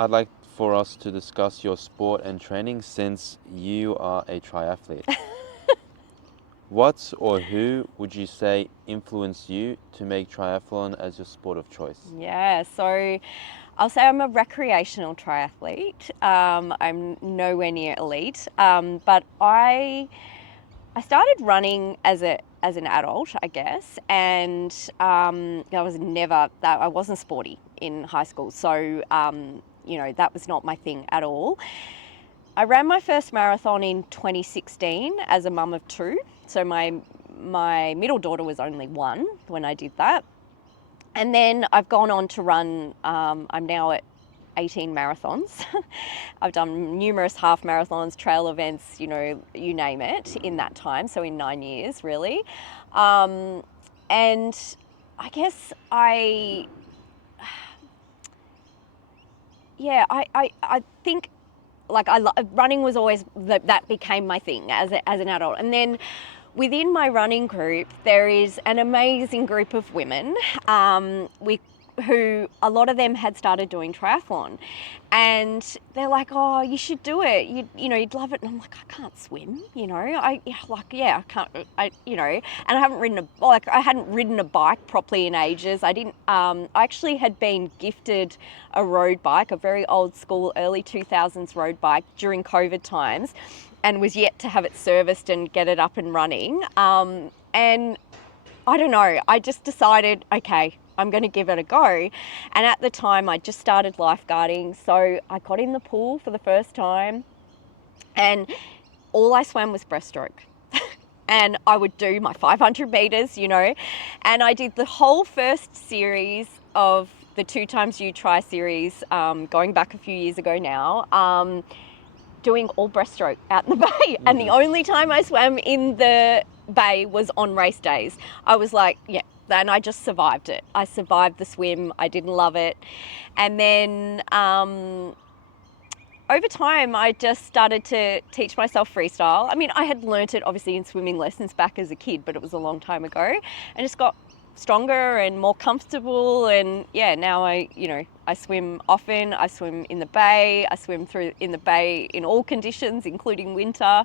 I'd like for us to discuss your sport and training since you are a triathlete. What or who would you say influenced you to make triathlon as your sport of choice? Yeah, so I'll say I'm a recreational triathlete. I'm nowhere near elite, but I started running as an adult, I guess, and I wasn't sporty in high school, so that was not my thing at all. I ran my first marathon in 2016 as a mum of two, so my middle daughter was only 1 when I did that. And then I've gone on to run, I'm now at 18 marathons. I've done numerous half marathons, trail events, you name it, in that time, so in 9 years, really. And I guess I think running was always, that became my thing as an adult. And then within my running group, there is an amazing group of women who a lot of them had started doing triathlon, and they're like, "Oh, you should do it. You'd love it." And I'm like, "I can't swim. I can't. And I hadn't ridden a bike properly in ages. I didn't. I actually had been gifted a road bike, a very old school early 2000s road bike during COVID times, and was yet to have it serviced and get it up and running. And I don't know, I just decided, okay, I'm going to give it a go. And at the time, I just started lifeguarding, so I got in the pool for the first time, and all I swam was breaststroke. And I would do my 500 meters, and I did the whole first series of the 2xU Tri series, going back a few years ago now, doing all breaststroke out in the bay. And the only time I swam in the bay was on race days. I was like, yeah, and I just survived it. I survived the swim. I didn't love it. And then over time, I just started to teach myself freestyle. I mean, I had learnt it obviously in swimming lessons back as a kid, but it was a long time ago. And just got stronger and more comfortable, and yeah, now I swim often. I swim in the bay. I swim in the bay in all conditions, including winter.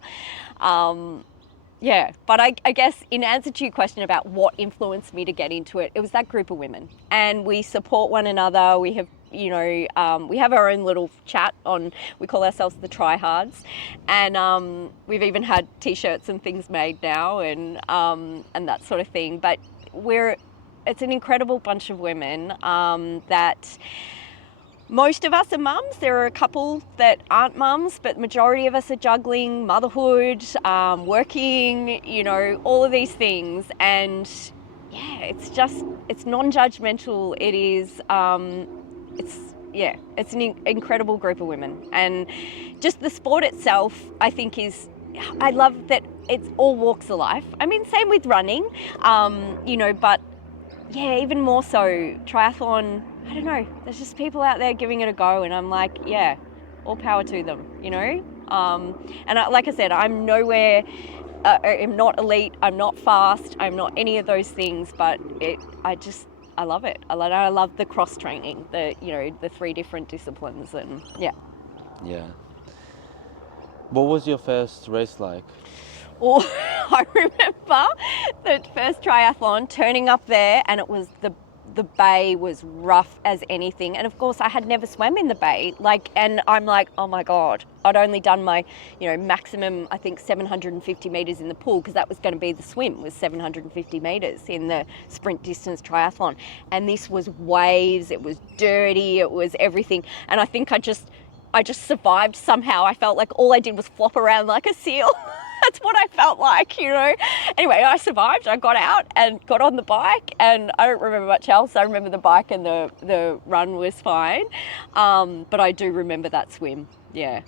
But I guess in answer to your question about what influenced me to get into it, it was that group of women, and we support one another. We have we have our own little chat on, we call ourselves the Tryhards, and we've even had t-shirts and things made now, and that sort of thing. But it's an incredible bunch of women that most of us are mums. There are a couple that aren't mums, but the majority of us are juggling motherhood, working, all of these things. And yeah, it's non-judgmental. It is, it's an incredible group of women. And just the sport itself, I think I love that it's all walks of life. I mean, same with running, but yeah, even more so, triathlon, I don't know, there's just people out there giving it a go, and I'm like, yeah, all power to them, like I said, I'm nowhere, I'm not elite, I'm not fast, I'm not any of those things, but I love it. I love the cross training, the 3 different disciplines, and yeah. Yeah. What was your first race like? Or I remember the first triathlon, turning up there, and it was the bay was rough as anything. And of course I had never swam in the bay, and I'm like, oh my God, I'd only done my, maximum, I think 750 meters in the pool, because that was going to be the swim, was 750 meters in the sprint distance triathlon. And this was waves, it was dirty, it was everything. And I think I just survived somehow. I felt like all I did was flop around like a seal. That's what I felt like, Anyway, I survived. I got out and got on the bike, and I don't remember much else. I remember the bike, and the run was fine. But I do remember that swim. Yeah.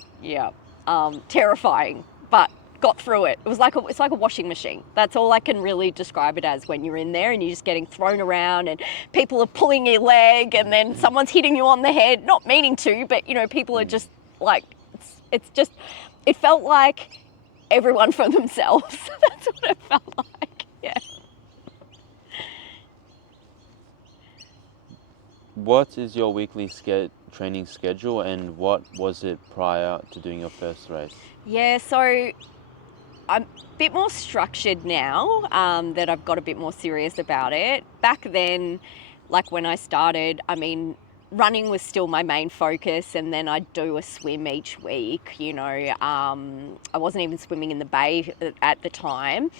Terrifying, but got through it. It's like a washing machine. That's all I can really describe it as, when you're in there and you're just getting thrown around and people are pulling your leg, and then someone's hitting you on the head, not meaning to, but people are just like, it felt like everyone for themselves. That's what it felt like. Yeah. What is your weekly training schedule, and what was it prior to doing your first race? Yeah, so I'm a bit more structured now that I've got a bit more serious about it. Back then, like when I started, I mean, running was still my main focus, and then I'd do a swim each week. I wasn't even swimming in the bay at the time.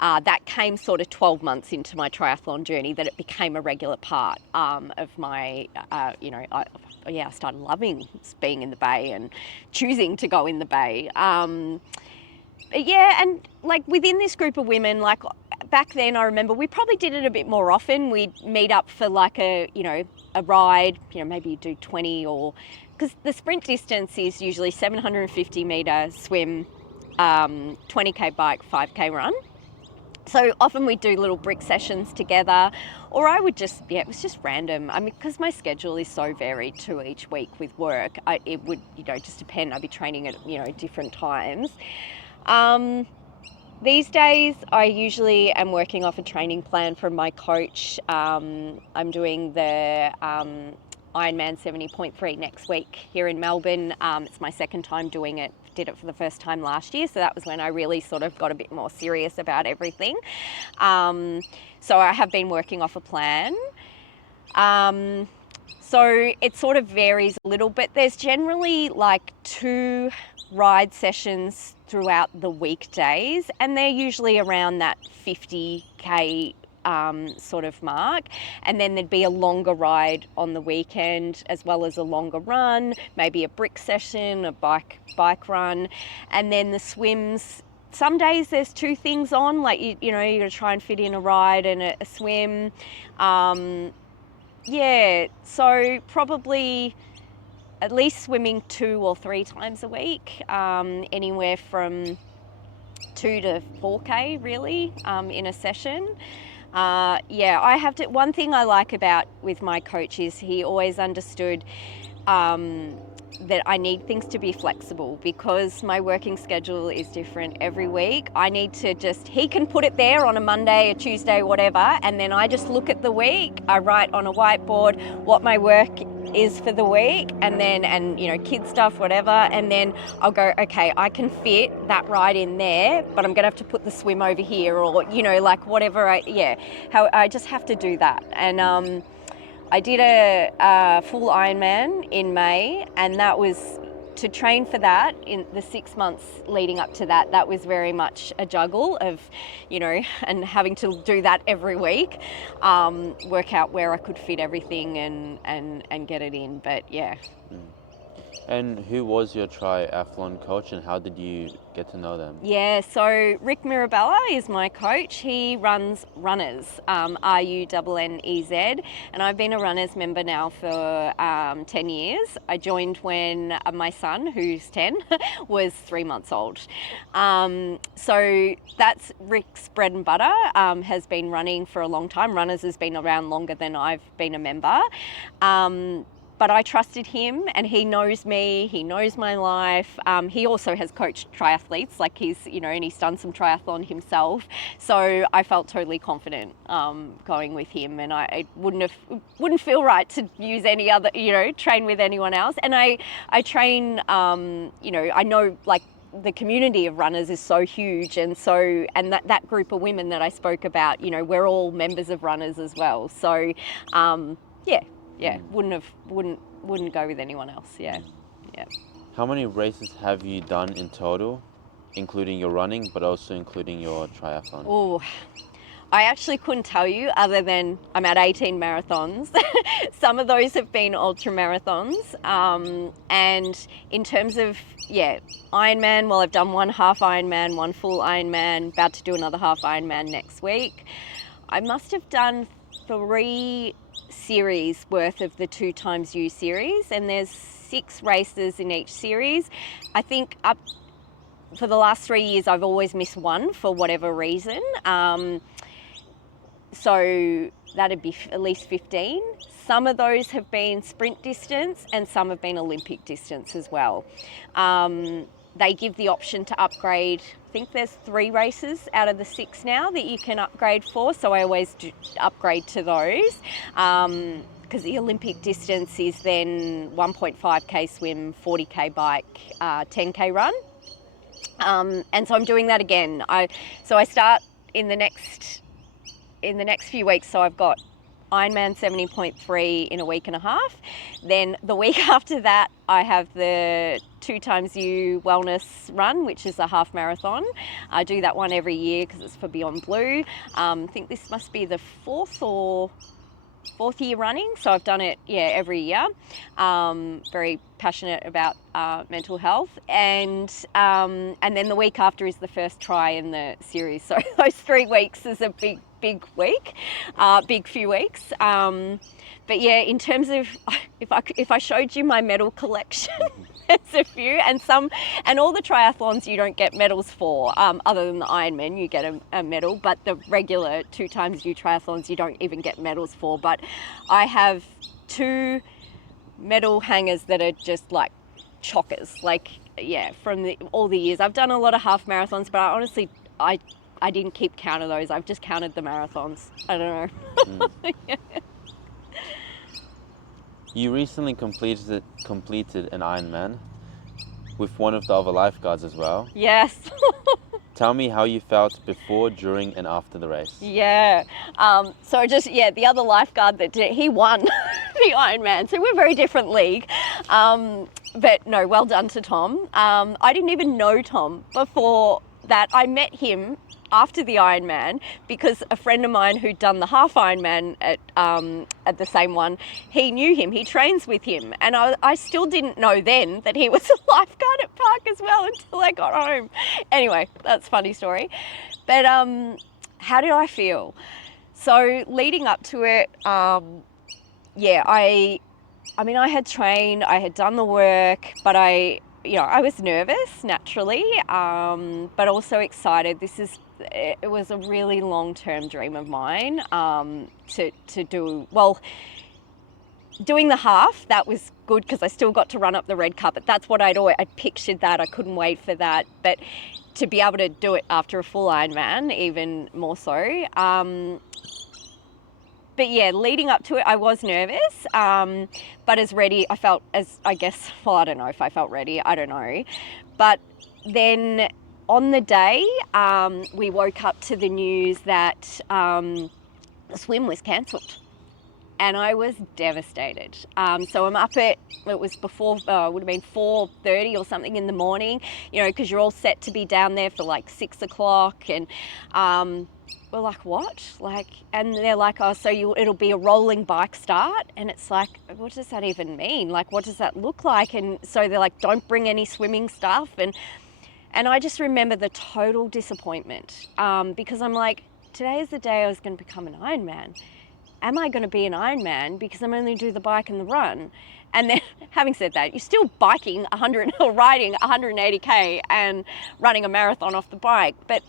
That came sort of 12 months into my triathlon journey that it became a regular part of my, I started loving being in the bay and choosing to go in the bay. Yeah, and like within this group of women, like back then I remember we probably did it a bit more often. We'd meet up for like a ride, maybe you do 20 or, because the sprint distance is usually 750 metre swim, 20k bike, 5k run. So often we do little brick sessions together, or I would just, it was just random. I mean, because my schedule is so varied too each week with work, it would, just depend. I'd be training at, different times. These days, I usually am working off a training plan from my coach. I'm doing the Ironman 70.3 next week here in Melbourne. It's my second time doing it. Did it for the first time last year, so that was when I really sort of got a bit more serious about everything. So I have been working off a plan. So it sort of varies a little bit. There's generally like 2 ride sessions throughout the weekdays, and they're usually around that 50k sort of mark, and then there'd be a longer ride on the weekend as well as a longer run, maybe a brick session, a bike run, and then the swims. Some days there's 2 things on, like you're going to try and fit in a ride and a swim. So probably at least swimming 2 or 3 times a week, anywhere from 2 to 4k really in a session. I have to. One thing I like about with my coach is he always understood that I need things to be flexible, because my working schedule is different every week. I need to he can put it there on a Monday, a Tuesday, whatever, and then I just look at the week. I write on a whiteboard what my work is for the week, and kid stuff, whatever, and then I'll go, okay, I can fit that ride in there, but I'm gonna have to put the swim over here, or like whatever. I just have to do that. And I did a full Ironman in May, and that was to train for that in the 6 months leading up to that. That was very much a juggle of, and having to do that every week, work out where I could fit everything and get it in. But yeah. And who was your triathlon coach, and how did you get to know them? Yeah, so Rick Mirabella is my coach. He runs Runners, RUNNEZ, and I've been a Runners member now for 10 years. I joined when my son, who's 10, was 3 months old. So that's Rick's bread and butter, has been running for a long time. Runners has been around longer than I've been a member. But I trusted him, and he knows me, he knows my life. He also has coached triathletes, like he's done some triathlon himself. So I felt totally confident going with him, and I wouldn't feel right to use any other, train with anyone else. And I train, I know like the community of runners is so huge, and that group of women that I spoke about, we're all members of Runners as well. So wouldn't go with anyone else. Yeah. How many races have you done in total, including your running, but also including your triathlon? Oh, I actually couldn't tell you, other than I'm at 18 marathons. Some of those have been ultra marathons. And in terms of, Ironman, well, I've done 1 half Ironman, 1 full Ironman, about to do another half Ironman next week. I must have done 3 series worth of the 2xU series, and there's 6 races in each series. I think up for the last 3 years I've always missed 1 for whatever reason. So that'd be at least 15. Some of those have been sprint distance, and some have been Olympic distance as well. They give the option to upgrade. I think there's 3 races out of the 6 now that you can upgrade for, so I always do upgrade to those. because the Olympic distance is then 1.5k swim, 40k bike, 10k run. And so I'm doing that again. I start in the next few weeks. So I've got Ironman 70.3 in a week and a half. Then the week after that, I have the 2xU wellness run, which is a half marathon. I do that one every year because it's for Beyond Blue. I think this must be the fourth year running, so I've done it every year. Very passionate about mental health, and then the week after is the first try in the series. So those 3 weeks is a big week, big few weeks. But yeah, in terms of if I showed you my medal collection, there's a few, and all the triathlons you don't get medals for, other than the Ironman, you get a medal, but the regular 2xU triathlons you don't even get medals for. But I have 2 medal hangers that are just like chockers, like from all the years. I've done a lot of half marathons, but I honestly I didn't keep count of those. I've just counted the marathons. I don't know. Yeah. You recently completed an Ironman with one of the other lifeguards as well. Yes. Tell me how you felt before, during, and after the race. Yeah. The other lifeguard that did it, he won the Ironman. So we're a very different league. But no, well done to Tom. I didn't even know Tom before that. I met him after the Ironman because a friend of mine who'd done the half Ironman at the same one, he knew him, he trains with him, and I still didn't know then that he was a lifeguard at Park as well until I got home. Anyway, that's a funny story. But how did I feel? So leading up to it, I had trained, I had done the work, but I was nervous naturally, but also excited. It was a really long-term dream of mine to do. Well, doing the half, that was good because I still got to run up the red carpet. That's what I'd pictured that. I couldn't wait for that. But to be able to do it after a full Ironman, even more so. But yeah, leading up to it, I was nervous, but as ready, I felt I don't know if I felt ready, I don't know. But then on the day, we woke up to the news that the swim was cancelled. And I was devastated. So I'm up it was before, would have been 4:30 or something in the morning, because you're all set to be down there for like 6 o'clock. And we're like, what? And they're like, oh, so it'll be a rolling bike start. And it's like, what does that even mean? Like, what does that look like? And so they're like, don't bring any swimming stuff. And I just remember the total disappointment, because I'm like, today is the day I was going to become an Ironman. Am I going to be an Ironman because I'm only do the bike and the run? And then, having said that, you're still biking 100 or riding 180k and running a marathon off the bike. But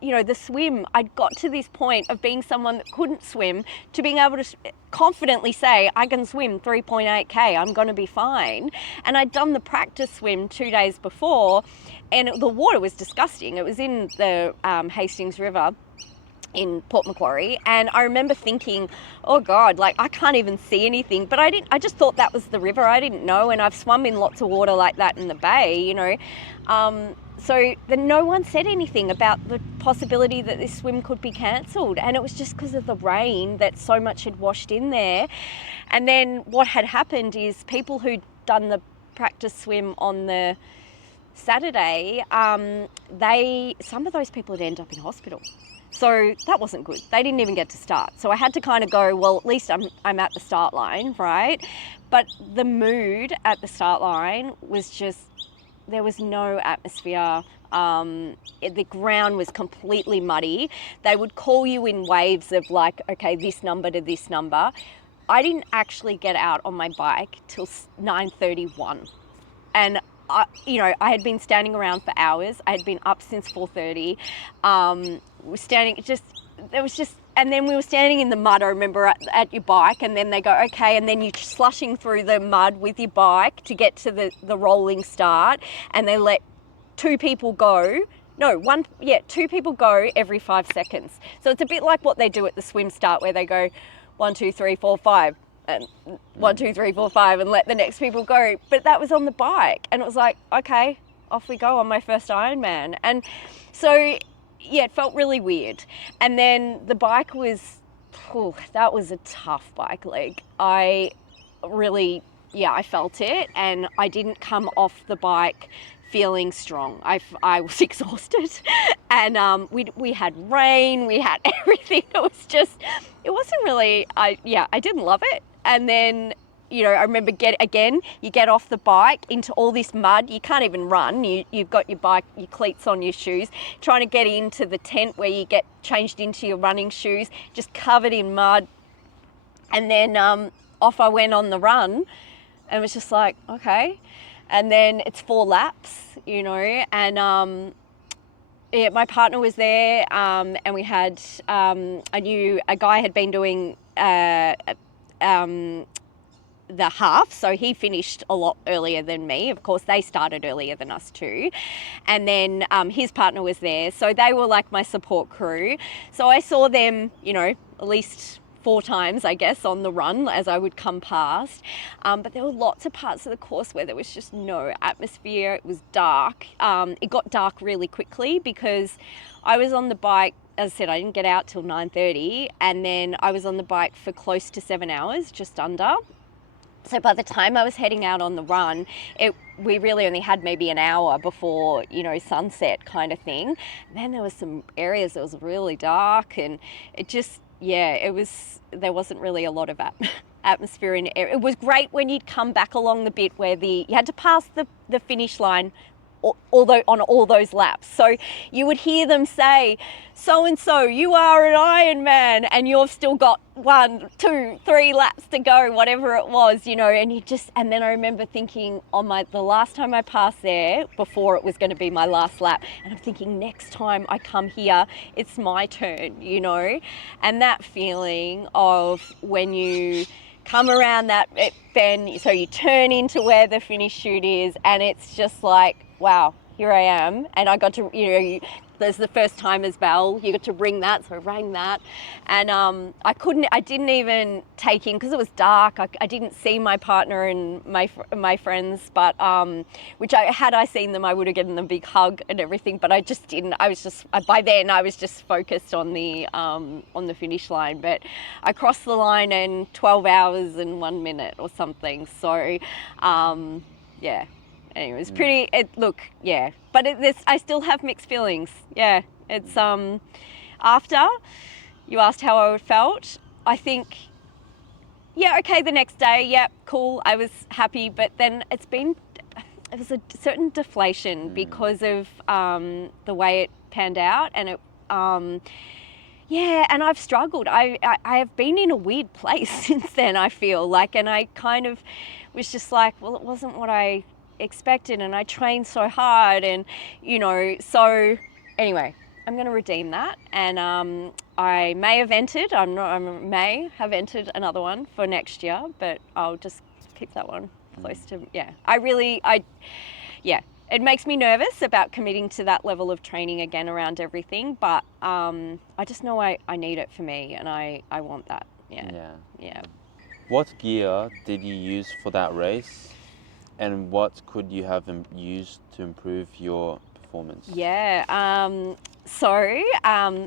the swim, I got to this point of being someone that couldn't swim to being able to confidently say, I can swim 3.8k, I'm going to be fine. And I'd done the practice swim 2 days before, and the water was disgusting. It was in the Hastings River in Port Macquarie, and I remember thinking, oh God, I can't even see anything. But I just thought that was the river. I didn't know, and I've swum in lots of water like that in the bay, So then no one said anything about the possibility that this swim could be cancelled. And it was just because of the rain that so much had washed in there. And then what had happened is people who'd done the practice swim on the Saturday, some of those people had ended up in hospital. So that wasn't good. They didn't even get to start. So I had to kind of go, well, at least I'm at the start line, right? But the mood at the start line was just, there was no atmosphere. The ground was completely muddy. They would call you in waves of like, okay, this number to this number. I didn't actually get out on my bike till 9:31. And I had been standing around for hours. I had been up since 4:30. And then we were standing in the mud, I remember, at your bike, and then they go, okay, and then you're slushing through the mud with your bike to get to the rolling start, and they let two people go every 5 seconds. So it's a bit like what they do at the swim start, where they go 1, 2, 3, 4, 5. and 1, 2, 3, 4, 5 and let the next people go. But that was on the bike, and it was like, okay, off we go on my first Ironman. And so, yeah, it felt really weird. And then the bike was, that was a tough bike leg. I really, I felt it, and I didn't come off the bike feeling strong. I was exhausted, and we had rain, we had everything. It wasn't really, I didn't love it. And then, I remember you get off the bike into all this mud. You can't even run. You've got your bike, your cleats on your shoes, trying to get into the tent where you get changed into your running shoes, just covered in mud. And then off I went on the run, and it was just like, okay. And then it's 4 laps, and my partner was there, and we had, I knew a guy had been doing the half, so he finished a lot earlier than me. Of course, they started earlier than us too. And then his partner was there, so they were like my support crew. So I saw them, at least 4 times, I guess, on the run as I would come past. But there were lots of parts of the course where there was just no atmosphere. It was dark. It got dark really quickly because I was on the bike. As I said, I didn't get out till 9:30, and then I was on the bike for close to 7 hours, just under. So by the time I was heading out on the run, we really only had maybe an hour before, sunset kind of thing. And then there was some areas that was really dark, and it just, there wasn't really a lot of atmosphere in it. It was great when you'd come back along the bit where you had to pass the finish line, although on all those laps. So you would hear them say, so-and-so, you are an Ironman, and you've still got 1, 2, 3 laps to go, whatever it was, and then I remember thinking the last time I passed there, before it was going to be my last lap, and I'm thinking, next time I come here, it's my turn, and that feeling of when you come around that bend, so you turn into where the finish chute is, and it's just like, wow, here I am. And I got to, there's the first timer's bell, you got to ring that, so I rang that. And I didn't even take in, because it was dark, I didn't see my partner and my friends, but, had I seen them, I would have given them a big hug and everything, but I just didn't. By then I was just focused on the finish line, but I crossed the line in 12 hours and 1 minute or something. So, Anyway, it was pretty, but I still have mixed feelings. Yeah, it's, after you asked how I felt, I think, the next day, cool, I was happy, but then it was a certain deflation because of the way it panned out, and it, and I've struggled. I have been in a weird place since then, I feel like, and I kind of was just like, well, it wasn't what I expected, and I trained so hard, and so anyway, I'm going to redeem that, and I may have entered another one for next year, but I'll just keep that one close to, it makes me nervous about committing to that level of training again around everything, but I just know I need it for me, and I want that. What gear did you use for that race? And what could you have used to improve your performance?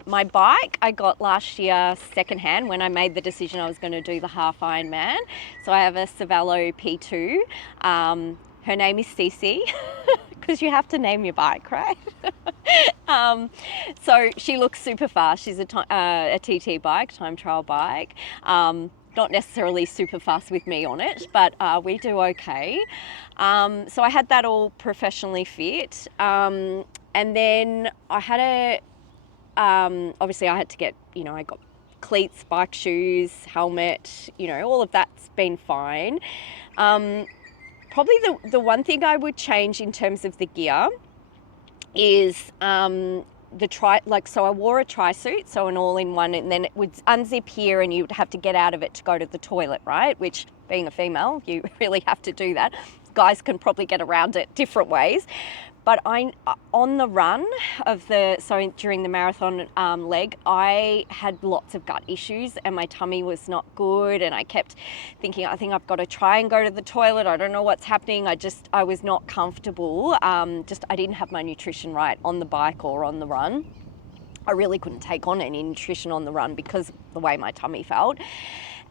My bike I got last year secondhand when I made the decision I was going to do the half Ironman. So I have a Cervelo P2. Her name is Cece, because you have to name your bike, right? So she looks super fast. She's a TT bike, time trial bike. Not necessarily super fast with me on it, but we do okay. So I had that all professionally fit. And then I had obviously I had to get, I got cleats, bike shoes, helmet, all of that's been fine. Probably the one thing I would change in terms of the gear is so I wore a tri-suit, so an all-in-one, and then it would unzip here and you'd have to get out of it to go to the toilet, right? Which, being a female, you really have to do that. Guys can probably get around it different ways. But on the run during the marathon leg, I had lots of gut issues and my tummy was not good. And I kept thinking, I think I've got to try and go to the toilet. I don't know what's happening. I was not comfortable. I didn't have my nutrition right on the bike or on the run. I really couldn't take on any nutrition on the run because of the way my tummy felt.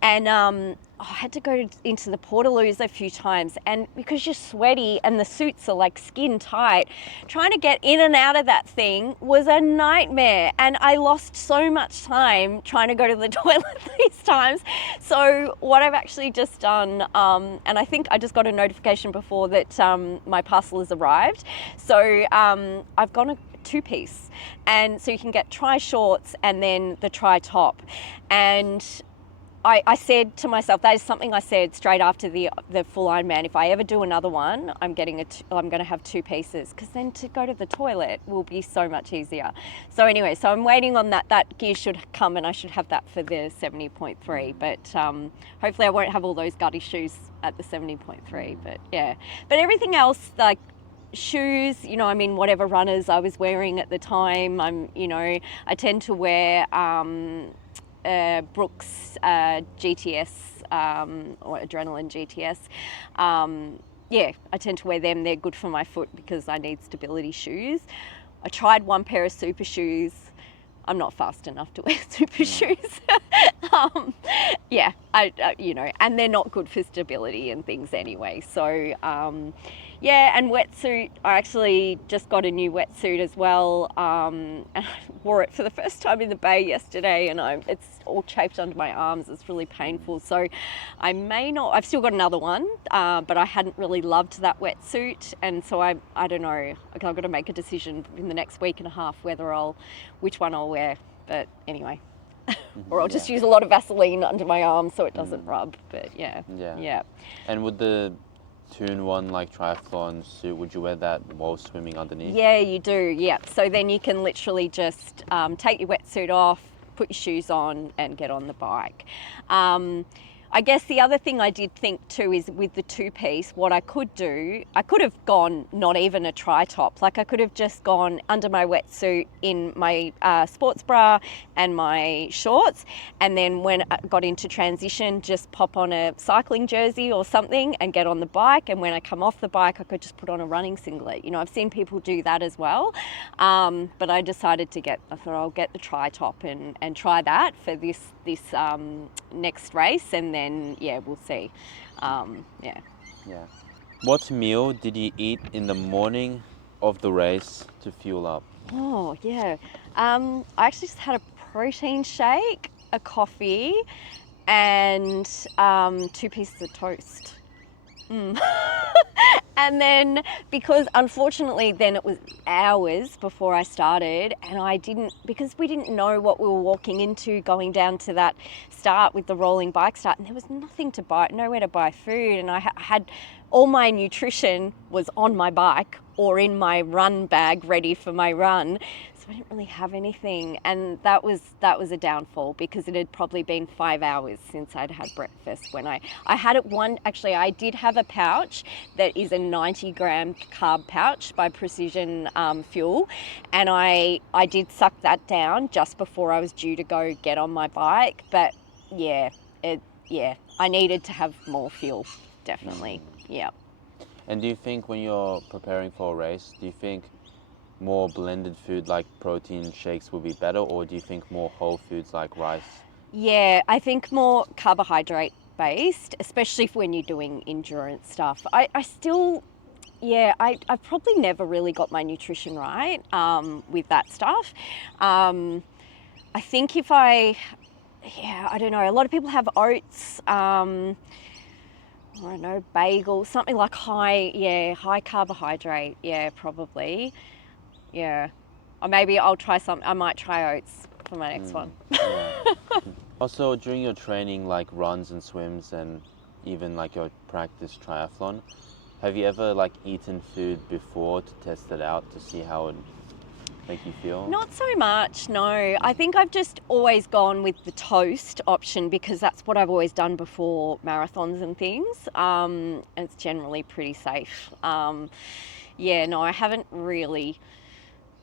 And I had to go into the portaloos a few times, and because you're sweaty and the suits are like skin tight, trying to get in and out of that thing was a nightmare. And I lost so much time trying to go to the toilet these times. So what I've actually just done, and I think I just got a notification before that my parcel has arrived. So I've gone a two-piece, and so you can get tri shorts and then the tri top. And I said to myself, that is something I said straight after the full Ironman. If I ever do another one, I'm going to have two pieces, because then to go to the toilet will be so much easier. So anyway, so I'm waiting on that. That gear should come, and I should have that for the 70.3. But hopefully I won't have all those gut issues at the 70.3. But yeah, but everything else, like shoes, whatever runners I was wearing at the time, I tend to wear Brooks GTS or Adrenaline GTS. I tend to wear them. They're good for my foot because I need stability shoes. I tried one pair of super shoes. I'm not fast enough to wear super shoes. And they're not good for stability and things anyway. So, and wetsuit. I actually just got a new wetsuit as well. And I wore it for the first time in the bay yesterday, and it's all chafed under my arms. It's really painful. So I may not, I've still got another one, but I hadn't really loved that wetsuit. And so I don't know, I've got to make a decision in the next week and a half which one I'll wear. But anyway, or I'll just use a lot of Vaseline under my arms so it doesn't rub. But yeah. And would the 2-in-1 like triathlon suit, would you wear that while swimming underneath? Yeah, you do. Yeah. So then you can literally just take your wetsuit off, put your shoes on, and get on the bike. I guess the other thing I did think too is with the two-piece, what I could do, I could have gone not even a tri-top. Like I could have just gone under my wetsuit in my sports bra and my shorts, and then when I got into transition, just pop on a cycling jersey or something and get on the bike. And when I come off the bike, I could just put on a running singlet. I've seen people do that as well. But I decided I thought I'll get the tri-top and try that for this next race, and then we'll see. What meal did you eat in the morning of the race to fuel up? I actually just had a protein shake, a coffee, and 2 pieces of toast. And then, because unfortunately then it was hours before I started, and because we didn't know what we were walking into going down to that start with the rolling bike start, and there was nothing to buy, nowhere to buy food, and I had all my nutrition was on my bike or in my run bag ready for my run. So I didn't really have anything, and that was a downfall, because it had probably been 5 hours since I'd had breakfast. When I had it actually I did have a pouch that is a 90-gram carb pouch by Precision Fuel, and I did suck that down just before I was due to go get on my bike. But I needed to have more fuel, definitely. Yeah. And do you think when you're preparing for a race, do you think more blended food like protein shakes will be better, or do you think more whole foods like rice? Yeah, I think more carbohydrate based, especially when you're doing endurance stuff. I've probably never really got my nutrition right with that stuff. I think I don't know, a lot of people have oats, I don't know, bagel, something like high carbohydrate. Yeah, probably. Yeah. Or maybe I'll try I might try oats for my next one. Also, during your training, like runs and swims, and even like your practice triathlon, have you ever like eaten food before to test it out to see how it make you feel? Not so much, no. I think I've just always gone with the toast option because that's what I've always done before marathons and things. And it's generally pretty safe. Yeah, no, I haven't really.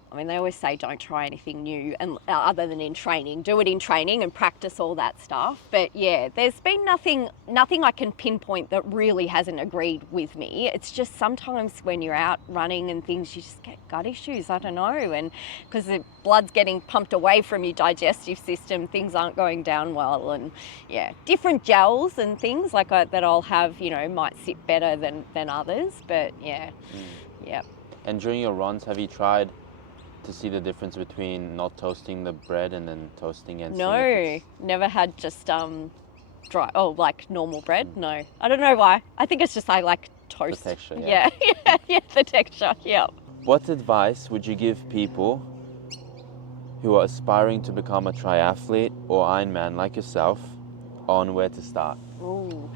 I mean, they always say don't try anything new, and other than in training, do it in training and practice all that stuff. But yeah, there's been nothing I can pinpoint that really hasn't agreed with me. It's just sometimes when you're out running and things, you just get gut issues. I don't know, and because the blood's getting pumped away from your digestive system, things aren't going down well, and yeah, different gels and things like that I'll have, might sit better than others. But yeah, yeah. And during your runs, have you tried to see the difference between not toasting the bread and then toasting and seeing if No, it's never had just dry. Oh, like normal bread. No, I don't know why. I think it's just I like the toast. texture? Yeah, yeah, the texture. Yeah. What advice would you give people who are aspiring to become a triathlete or Ironman like yourself on where to start? Ooh.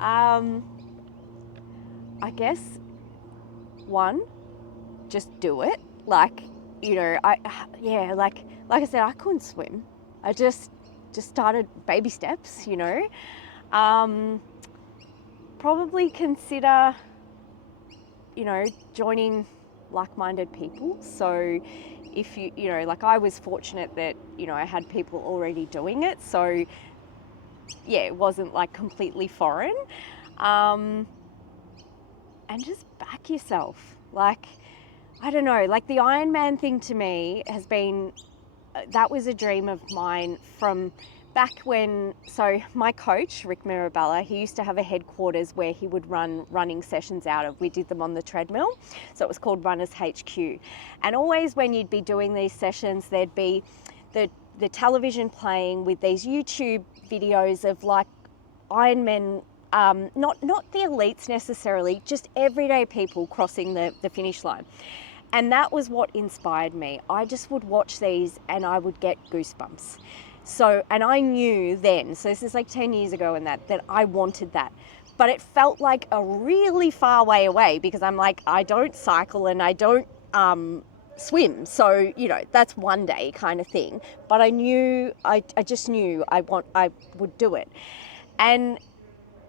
I guess one, just do it. Like, like I said, I couldn't swim. I just started baby steps. Probably consider, joining like-minded people. So if like I was fortunate that, I had people already doing it. So yeah, it wasn't like completely foreign. And just back yourself. Like, I don't know, like the Ironman thing to me has been, that was a dream of mine from back when, so my coach, Rick Mirabella, he used to have a headquarters where he would run running sessions out of. We did them on the treadmill. So it was called Runners HQ. And always when you'd be doing these sessions, there'd be the television playing with these YouTube videos of like Ironmen, not the elites necessarily, just everyday people crossing the finish line. And that was what inspired me. I just would watch these and I would get goosebumps. So, and I knew then, so this is like 10 years ago and that I wanted that. But it felt like a really far way away because I'm like, I don't cycle and I don't swim. So, that's one day kind of thing. But I knew, I just knew I would do it. And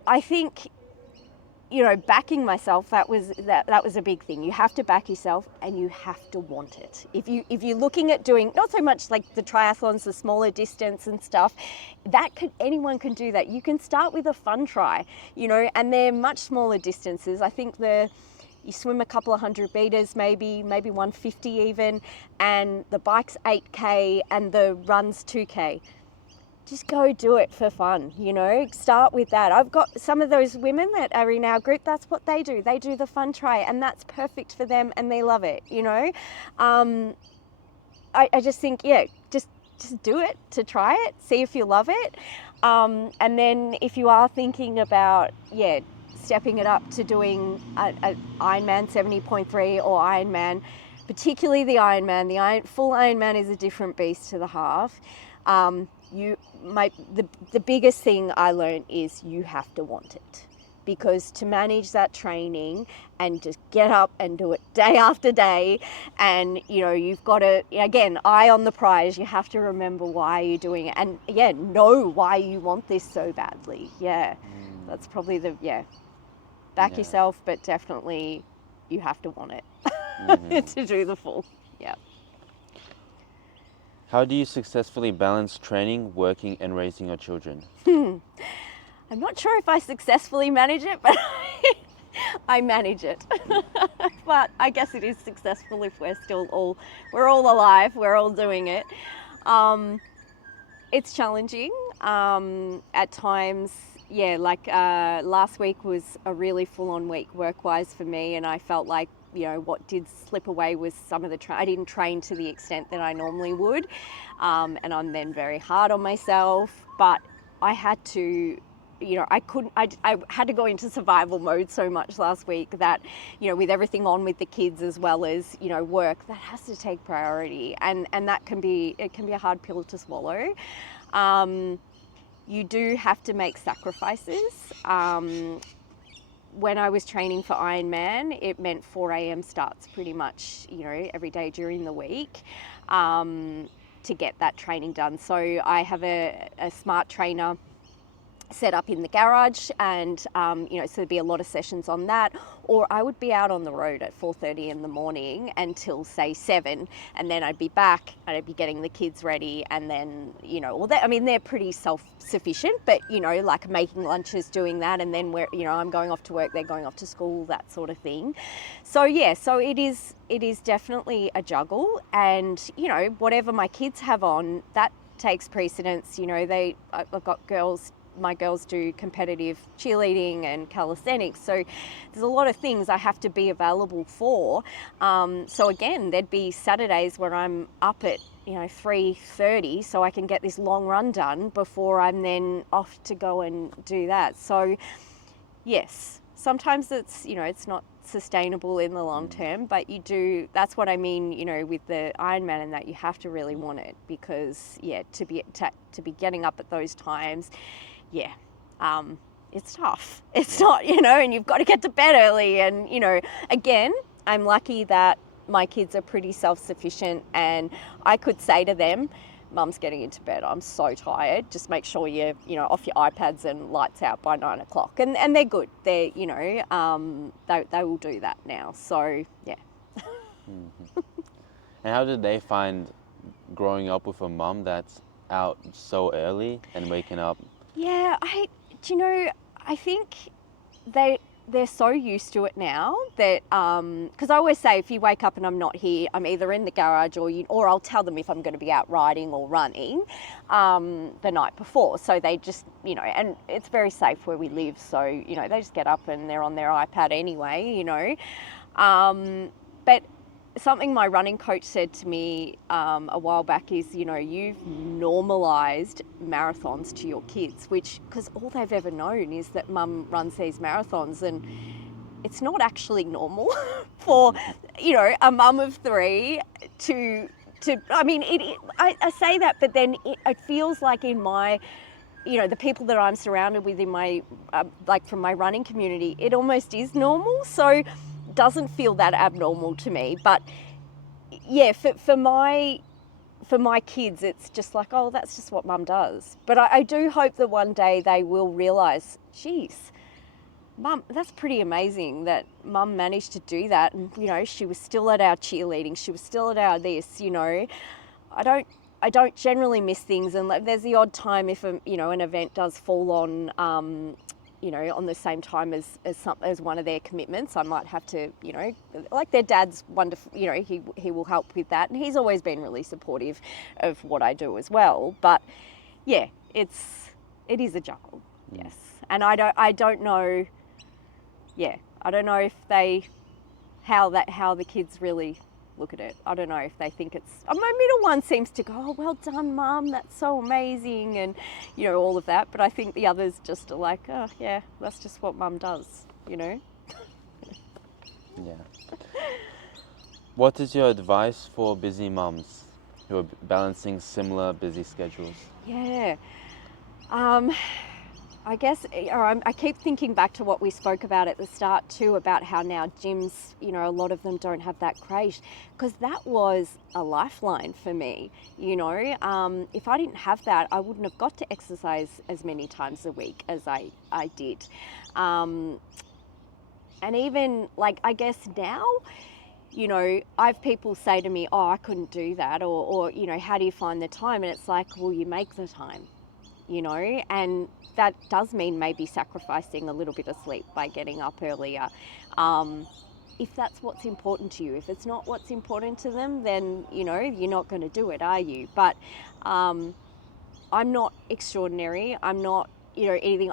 I think, backing myself, that was a big thing. You have to back yourself and you have to want it. If you're looking at doing, not so much like the triathlons, the smaller distance and stuff, anyone can do that. You can start with a fun try, and they're much smaller distances. I think you swim a couple of 100 meters, maybe 150 even, and the bike's 8K and the run's 2K. Just go do it for fun, start with that. I've got some of those women that are in our group, that's what they do. They do the fun try and that's perfect for them and they love it, I just think, just do it, to try it, see if you love it. And then if you are thinking about, stepping it up to doing an Ironman 70.3 or Ironman, particularly the Ironman, full Ironman is a different beast to the half. The biggest thing I learned is you have to want it, because to manage that training and just get up and do it day after day, and you've got to, again, eye on the prize. You have to remember why you're doing it, and know why you want this so badly. That's probably back yourself, but definitely you have to want it to do the full. How do you successfully balance training, working, and raising your children? I'm not sure if I successfully manage it, but I manage it. But I guess it is successful if we're all alive, we're all doing it. It's challenging at times. Last week was a really full-on week work-wise for me, and I felt like what did slip away was some of I didn't train to the extent that I normally would, and I'm then very hard on myself. But I had to, I had to go into survival mode so much last week that, with everything on with the kids as well as, work, that has to take priority, and that it can be a hard pill to swallow. You do have to make sacrifices. When I was training for Ironman, it meant 4 a.m. starts pretty much, every day during the week to get that training done. So I have a smart trainer set up in the garage, and so there'd be a lot of sessions on that. Or I would be out on the road at 4:30 in the morning until say 7, and then I'd be back and I'd be getting the kids ready, and then they're pretty self-sufficient, but like making lunches, doing that, and then I'm going off to work, they're going off to school, that sort of thing. So it is definitely a juggle, and whatever my kids have on, that takes precedence. I've got my girls do competitive cheerleading and calisthenics, so there's a lot of things I have to be available for. So again, there'd be Saturdays where I'm up at 3:30 so I can get this long run done before I'm then off to go and do that. So yes, sometimes it's not sustainable in the long term, but that's what I mean with the Ironman, and that you have to really want it, because to be getting up at those times, it's tough. It's not, and you've got to get to bed early, and again, I'm lucky that my kids are pretty self-sufficient, and I could say to them, Mum's getting into bed, I'm so tired, just make sure you're off your iPads and lights out by 9 o'clock, and they're good. They're they will do that now, so yeah. Mm-hmm. And how did they find growing up with a mum that's out so early and waking up? Yeah, I think they're so used to it now that, because I always say, if you wake up and I'm not here, I'm either in the garage or I'll tell them if I'm going to be out riding or running the night before. So they just, and it's very safe where we live. So, they just get up and they're on their iPad anyway, But something my running coach said to me a while back is, you've normalised marathons to your kids, because all they've ever known is that Mum runs these marathons, and it's not actually normal for, a mum of 3 to I say that, but then it feels like in my, the people that I'm surrounded with in my, from my running community, it almost is normal. So doesn't feel that abnormal to me, but for my kids, it's just like, oh, that's just what Mum does. But I do hope that one day they will realise, geez, Mum, that's pretty amazing that Mum managed to do that, and she was still at our cheerleading, she was still at our this. I don't generally miss things, and there's the odd time if an event does fall on on the same time as one of their commitments, I might have to, like their dad's wonderful, he will help with that, and he's always been really supportive of what I do as well. But it is a juggle, yes. And I don't know if how the kids really look at it. I don't know if they think it's, my middle one seems to go, oh, well done, Mum, that's so amazing, and all of that, but I think the others just are like, oh yeah, that's just what Mum does. Yeah. What is your advice for busy mums who are balancing similar busy schedules? Yeah, I guess I keep thinking back to what we spoke about at the start too, about how now gyms, a lot of them don't have that crate, because that was a lifeline for me. If I didn't have that, I wouldn't have got to exercise as many times a week as I did. And even I guess now, I've people say to me, oh, I couldn't do that, or how do you find the time? And it's like, well, you make the time, and that does mean maybe sacrificing a little bit of sleep by getting up earlier. If that's what's important to you. If it's not what's important to them, then, you're not going to do it, are you? But I'm not extraordinary. I'm not, anything.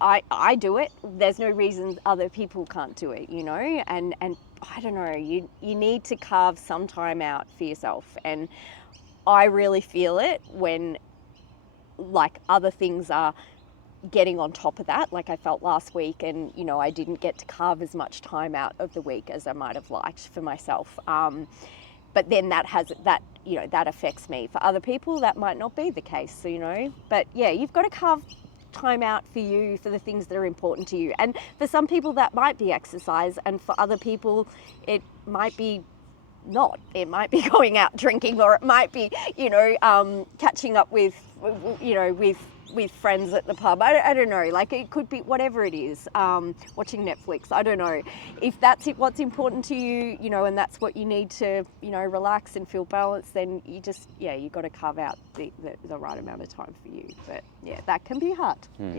I do it. There's no reason other people can't do it, and I don't know, you need to carve some time out for yourself. And I really feel it when other things are getting on top of that, like I felt last week, and I didn't get to carve as much time out of the week as I might have liked for myself, but then that affects me. For other people that might not be the case, but you've got to carve time out for you, for the things that are important to you. And for some people that might be exercise, and for other people it might be not. It might be going out drinking, or it might be catching up with with friends at the pub. I don't know, like it could be whatever it is, watching Netflix, I don't know. If that's what's important to you, you know, and that's what you need to, you know, relax and feel balanced, then you just, you got to carve out the right amount of time for you. But yeah, that can be hard. Yeah.